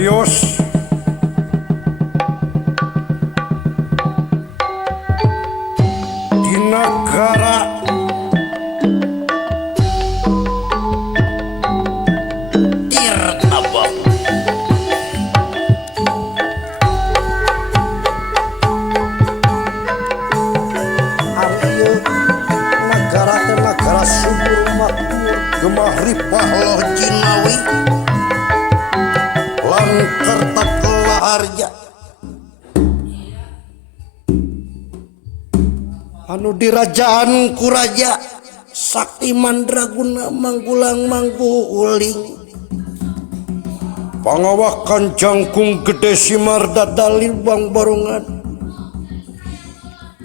Rios di negara Tirtabau. Ari negara teh negara subur makmur gemah ripah loh Jinawi langker tak harja anu dirajaan ku raja Sakti Mandraguna manggulang manggu uling pangawakan jangkung gede simar dadali bang barongan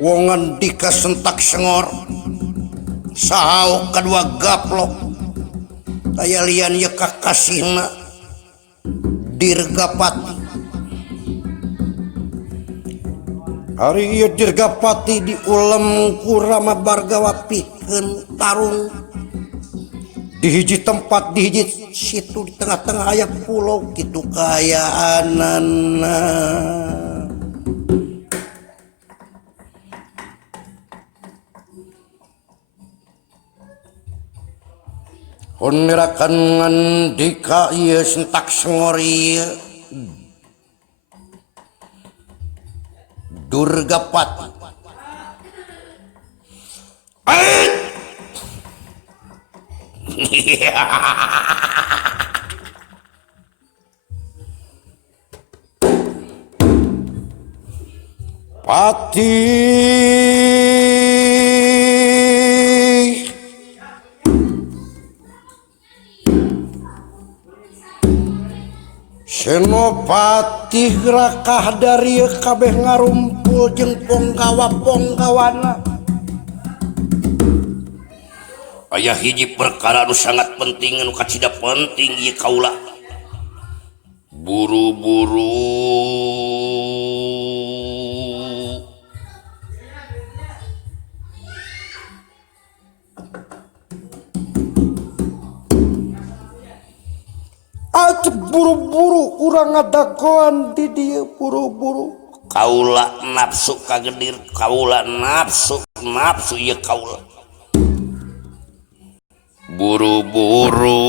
wongan dika sentak sengor sahau kedua gaplok aya lian ye kakasihna Dirgapati hari ieu Dirgapati diulem ku Rama Bargawa pikeun tarung di hiji tempat di hiji situ di tengah-tengah aya pulau kitu kaayaanana honerakan ngandika ieu sentak sengor ieu Durgapati Pati Senopati rakah dari kabeh ngarumpul jeung ponggawa-ponggawana aya hiji perkara nu sangat penting anu kacida penting ieu kaula buru-buru buru-buru urang ngadagoan di dieu buru-buru kaula nafsu kagedir kaula nafsu ieu kaula buru-buru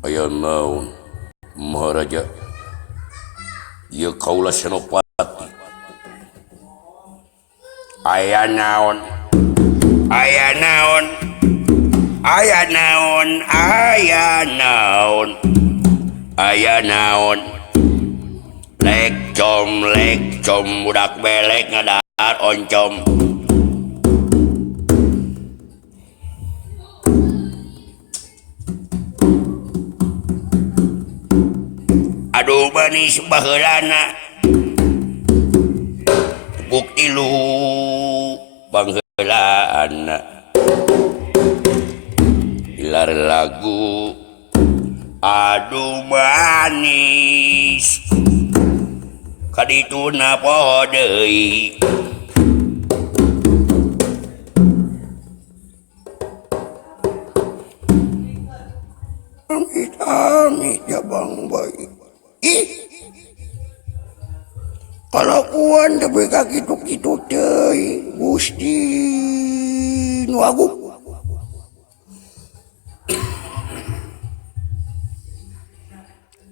aya naon Maharaja ieu kaula Senopati aya naon aya naon aya naon aya naon aya naon lek com budak belek ngadahar oncom aduh manis baheulana bukti lu bangheulana ilar lagu aduh manis kadituna poho deui amit jabang baik ih kalakuan teh ka kitu-kitu teh Gusti nu agung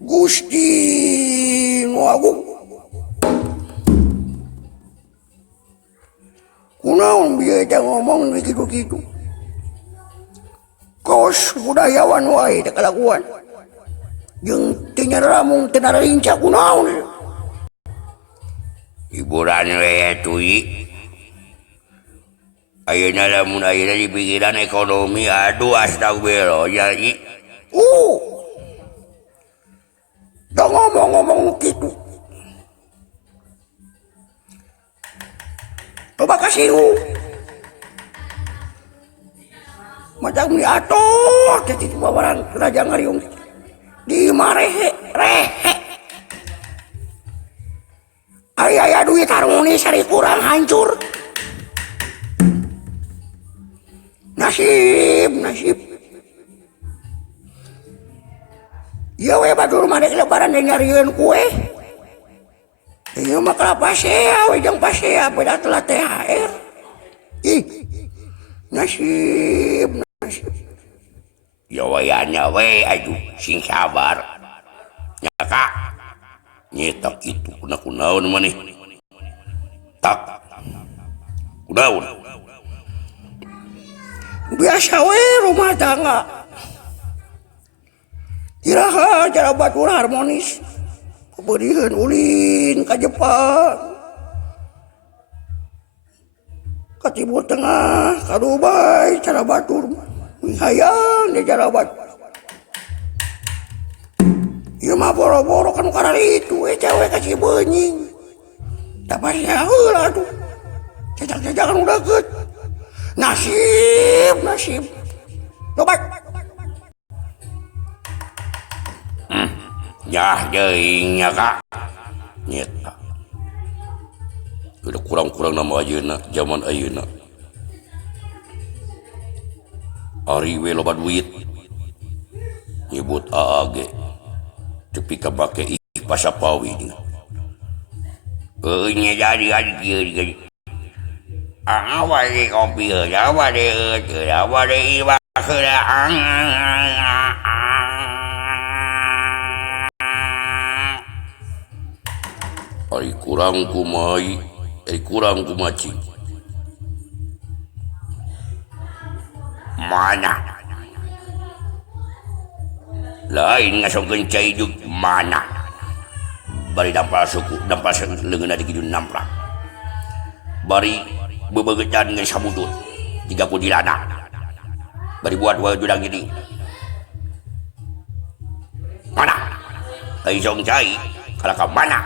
Gusti nu agung kunaon bieu eta ngomong kitu-kitu kaos budayawan wae teh kalakuan jeung teu nyararamung teu nararinca kunaon hiburan we tuyi ayeuna lamun ayeuna di pikiran ekonomi aduh astagfirullah jadi dah ngomong-ngomong gitu coba kasih macam ni atuh jadi bawaran kerajaan ngariung di marehe rehe aya duit harmoni sari kurang hancur nasib. Ya we batur mah lebaran nyarieun kue. Ieu mah kalapasea we jeung pasea beda telat THR. Ih. Nasib. Ya wayanya we aduh sing sabar. Nya Kak. Nyeta kitu kunaon maneh. Tak. Kunaon? Biasa we rumah tangga. Iraha cara batur harmonis. Keberieun ulin ka Jepang. Ka Timur Tengah, ka Dubai cara batur. Hayang di cara batur. Ieu mah boro-boro kan karena itu cewek kasih benying. Tapi ya heula tuh. Jajak-jajakan udah deket. Nasib. Coba. Ya jeung nya Kak. Nyeta. Udah kurang-kurang nama ayeuna zaman ayeuna. Ari we loba duit. Nyebut AAG. Tepi ka make ih pasapawi. Nya jadi kieu. Awale kopi awale iba keurang. Ari kurang kumai, ari kurang kumaci. Mana? Lain ngasongkeun cai jug mana? Bari dampal suku, dampal leungeunna di kidun namprak. Bari beubeugeutan geus samudut, 30 dilana. Bari buat wae judang gini. Mana? Kaisong cai, kalaka mana?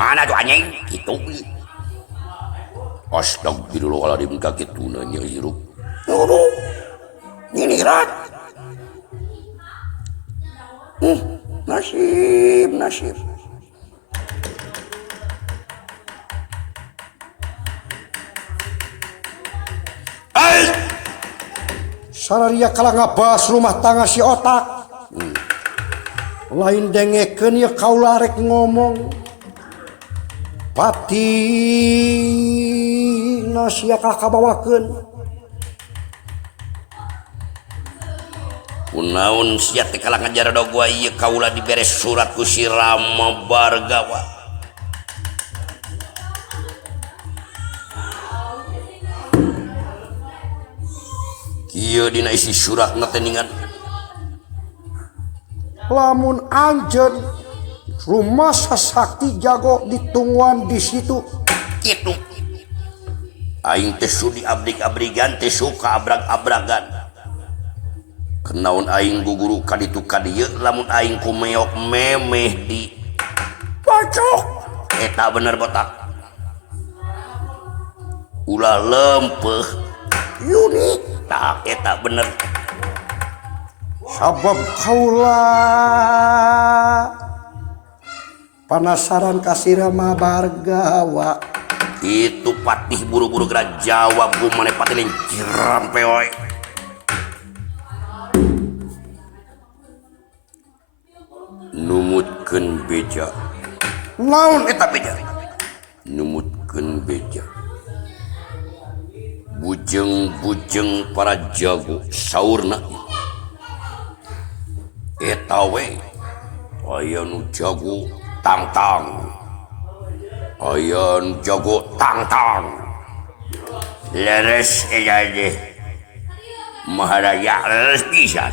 Mana tuh anjing? Gitu. Astagfirullahaladzim kakituna nya hirup. Nuduh. Nyinirat. Nasib. Sararia kalah ngabas rumah tangga si otak. Lain dengekeun ya kaula rek ngomong. Pati nasia kabawakeun. Kunaon sia teh kalah ngajar do gua ieu kaula dibere surat ku si Rama Bargawa. Kieu dina isi suratna teh ningan. Lamun anjeun rumah sasakti jago ditungguan di situ. Kitu. Aing teh sudi abrig-abrigan teh suka abrag-abragan. Kenaon aing guguru kaditu kadieu lamun aing kumeok memeh di pocok. Eta bener botak. Ulah lempeuh. Unik. Tak eta bener. Sabab kaula penasaran kasih Rama Bargawa. Itu patih buru-buru gerak jawab ku maneh patilin jirampe we. Numutkeun beja. Naon Eta beja. Numutkeun beja. Bujeng-bujeng para jago saurna. Eta we. Aya nu jago tang-tang. Aya nu jago tang-tang. Leres aya deh. Maharaja leres pisan.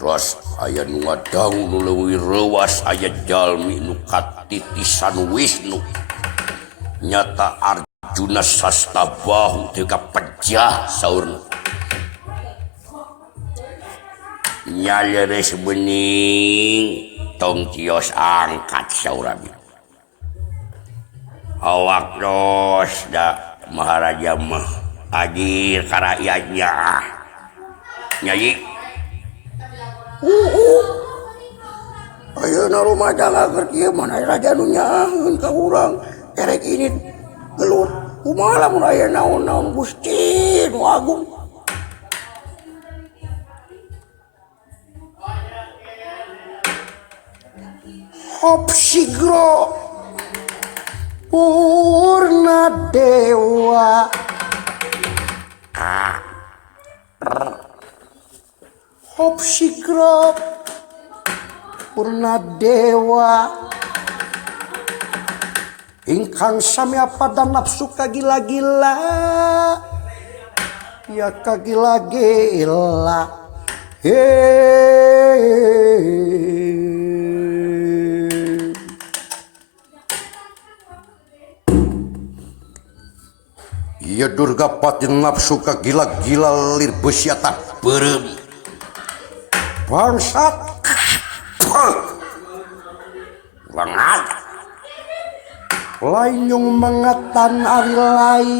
Terus aya nu ngadang nu leuwih reuwas aya jalmi nu katitisan Wisnu. Nyata Arjuna Sastabahu teu kapejah saurna. Nya leres bening tong cios angkat saurami. Awak dos da Maharaja mah adil ka rakyatnya. Nyai Ayeuna rumah tangga keur kieu mana raja nu nyaheun ka urang erek ini gelut kumaha lamun aya naon-naon Gusti nu agung. Hop sigro purna dewa. Hop sigro purna dewa. Ingkang sami pada nafsu kagila-gila. Ya kagila-gila. Ya Durga Pati nafsu kagila-gila lir besyata Beureum. bangsat. Bangat. Lain yang mengatan ari lain.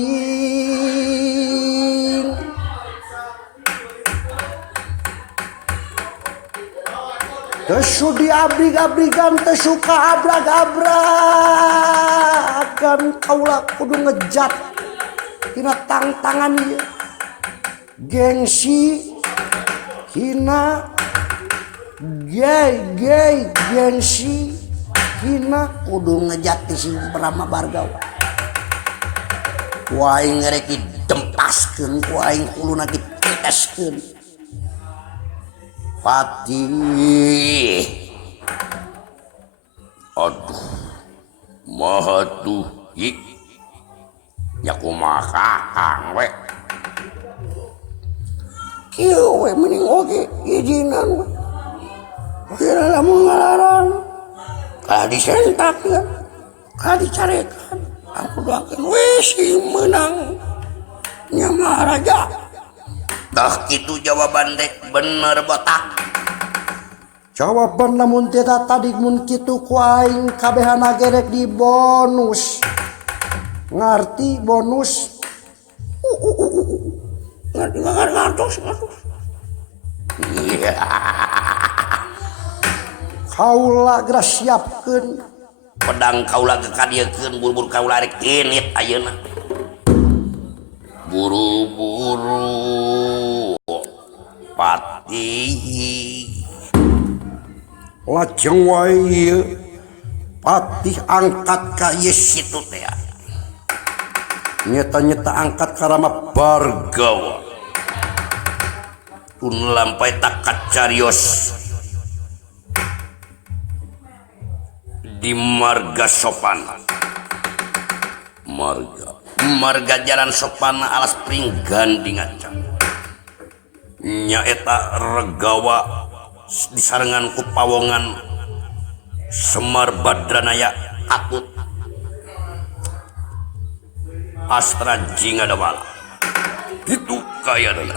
Tesu diabrig-abrigan, tesu kaabrak-abragan. Kaulah kudu ngejat hina tang-tangan ieu. Gengsi hina gengsi hina Kudu ngejati si Brahma Bargawa. Ku aing ngerek dempaskeun, ku aing kuluna diteskeun. Pati. Aduh. Maha tuhi. Ya kumaha kakang we. Kieu we mending oge izinan we. Kira lamun ngalaran. Kalau disentakeun, kalau dicarekan, aku doakeun we si menang nya Maharaja. Dah kitu jawaban dek bener botak. jawaban namun tidak tadi mun kitu ku aing kabehana gerek di bonus. Ngarti bonus? Ngartos. Iya. Kaula geura siapkeun. Pedang kaula gekadiekeun buru-buru kaula rek genit ayeuna. Buru-buru Pati. Lajeng wae ieu Patih angkat ka ieu Situ teh. nyeta-nyeta angkat ka Rama Bargawa. Tun lampai tak kacarios di marga sopan. Marga jalan sopan alas pringganding acan. Nyaeta Regawa disarengan ku pawongan Semar Badranaya Atut Astra Jingadawala. Itu kaya dana.